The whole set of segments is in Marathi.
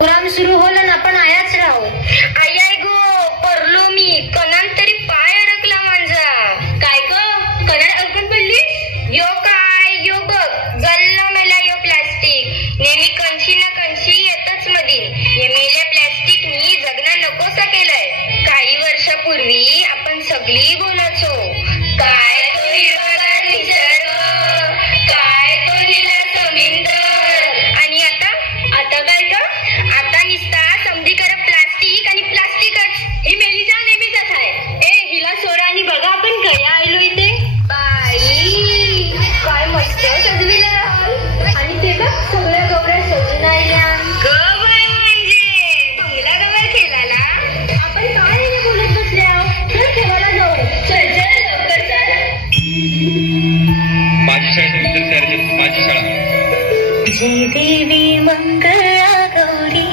प्रोग्राम सुरू होला ना आपण आयाच राहू. आई आई गो परलो मी कणान तरी पाय अडकला माझा. काय ग कणान अडकून पडलीस? यो काय यो बघ गल्ला मेला यो प्लास्टिक नेहमी कंशी ना कंशी येतच मधी. हे मेल्या प्लास्टिक मी जगणं नकोसा केलंय. काही वर्षापूर्वी आपण सगळी बोलायचो काय तो हिरवागार निसर्ग काय तो नीला समुद्र आणि आता काय ग आता निसता समधी करत प्लास्टिक आणि प्लास्टिकच. ही मेलीचा नेहमीच आहे. ए हिला सोडा आणि बघा आपण कया आलो इथे. बाई काय मस्त सजविलं राहल आणि ते बघ सगळ्या गवऱ्या सजून आल्या. म्हणजे बंगला गवर खेळाला आपण काय नाही बोलत बसले आहोत. चल खेळायला जाऊ. चल चल लवकर चल. माझी शाळा माझी शाळा. जय देवी मंगळा गौरी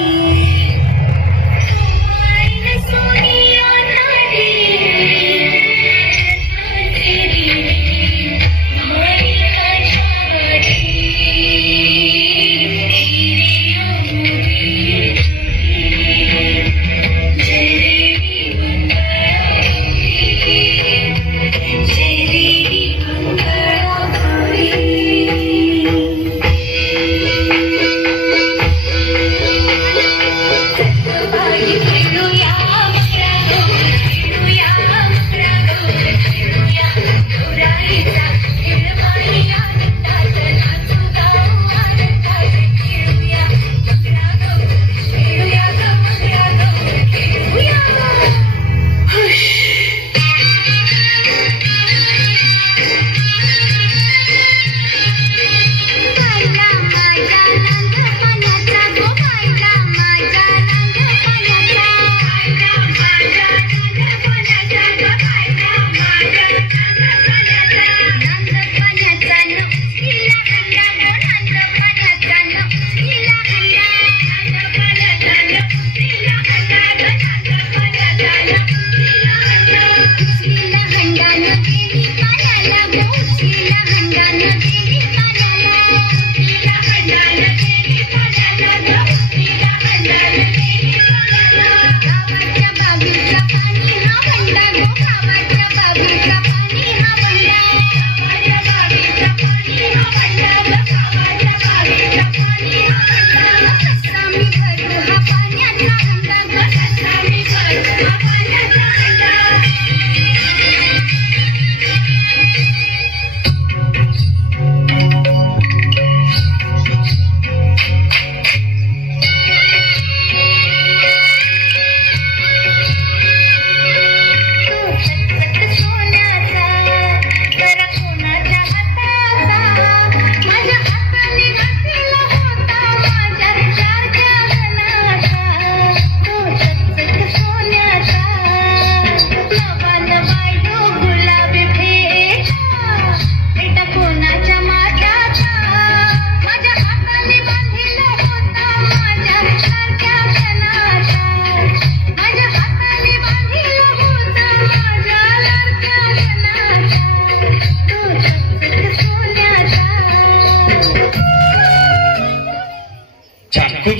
खूप